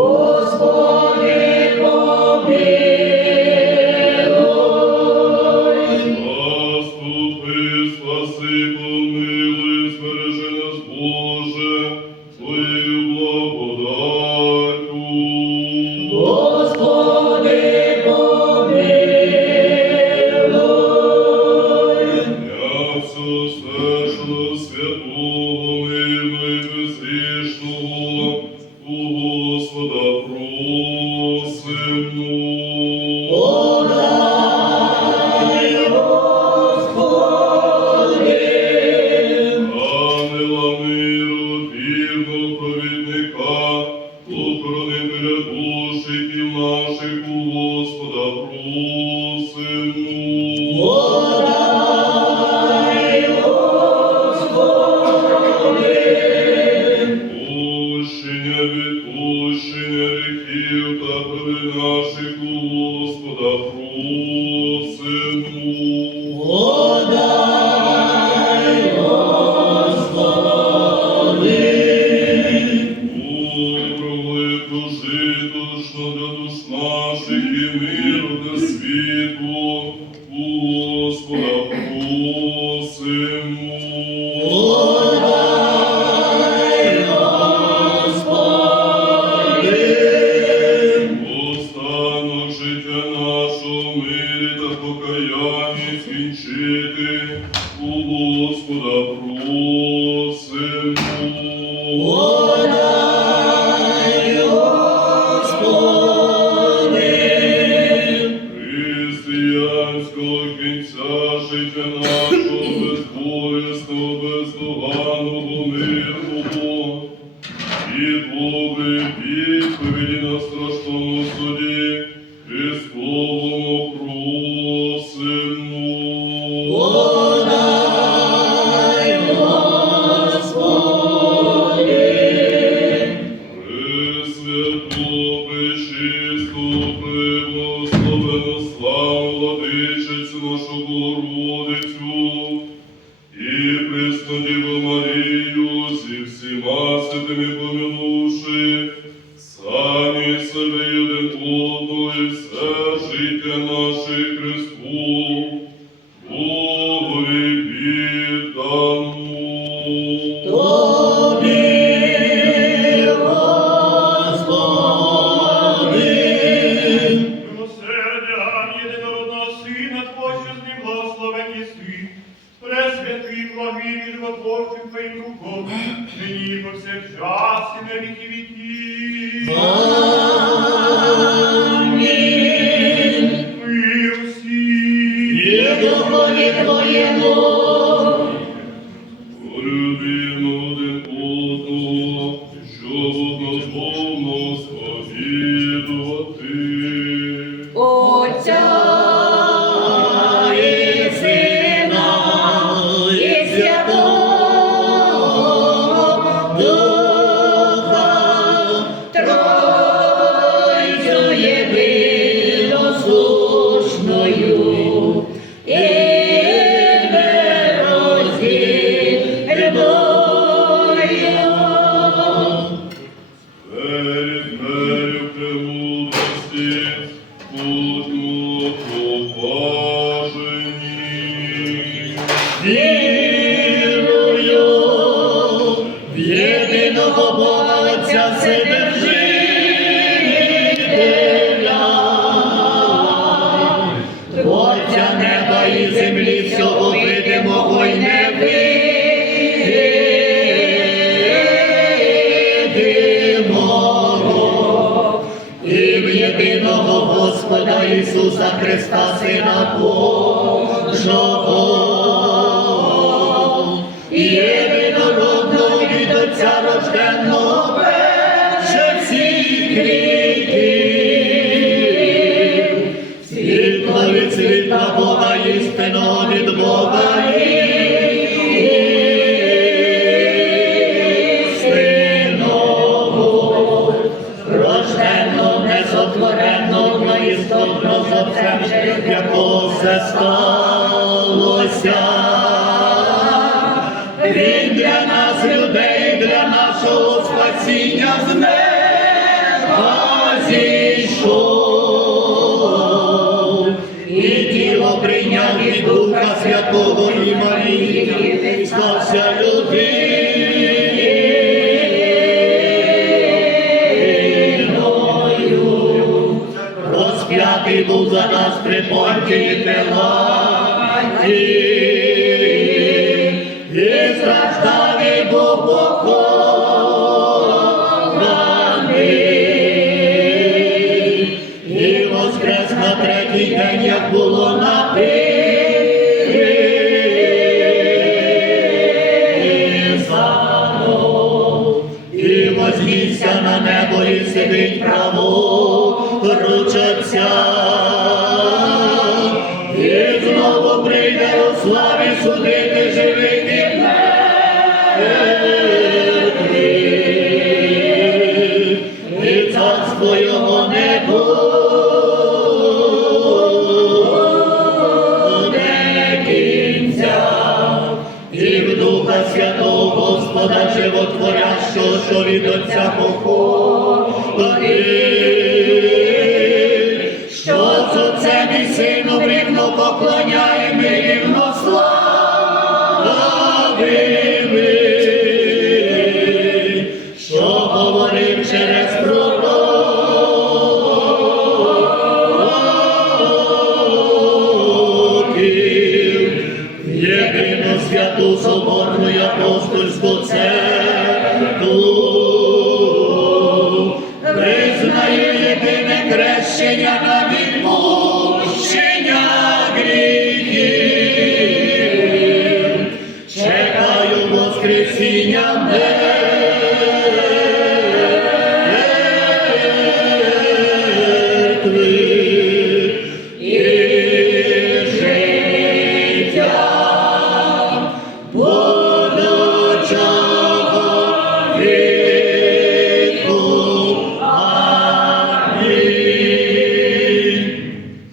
Oh. Охорони душі тіл наших у Господа. наших Господа просимо. Подай, Господи! Добро жито, що для душ наших і миру до світу. нашу мирі та покаянні скінчити у Господа просимо. Christians go against. нашу Богородицю. the Lord to bring. славу Бога Отця Вседержителя, неба і землі, всього видимого й невидимого, і в єдиного Господа Ісуса Христа, Сина Бога. Від спасіння з неба зійшов. І тіло прийняв від Духа Святого і Марії, стався людиною. Розп'ятий був за нас при понтії Пилаті, і страждав і був похований, і сидить право ручаться. І знову прийде у славі судити живих і. І царство його не буде. І в Духа Святого Господа животворящого, що від Отця походить, рівно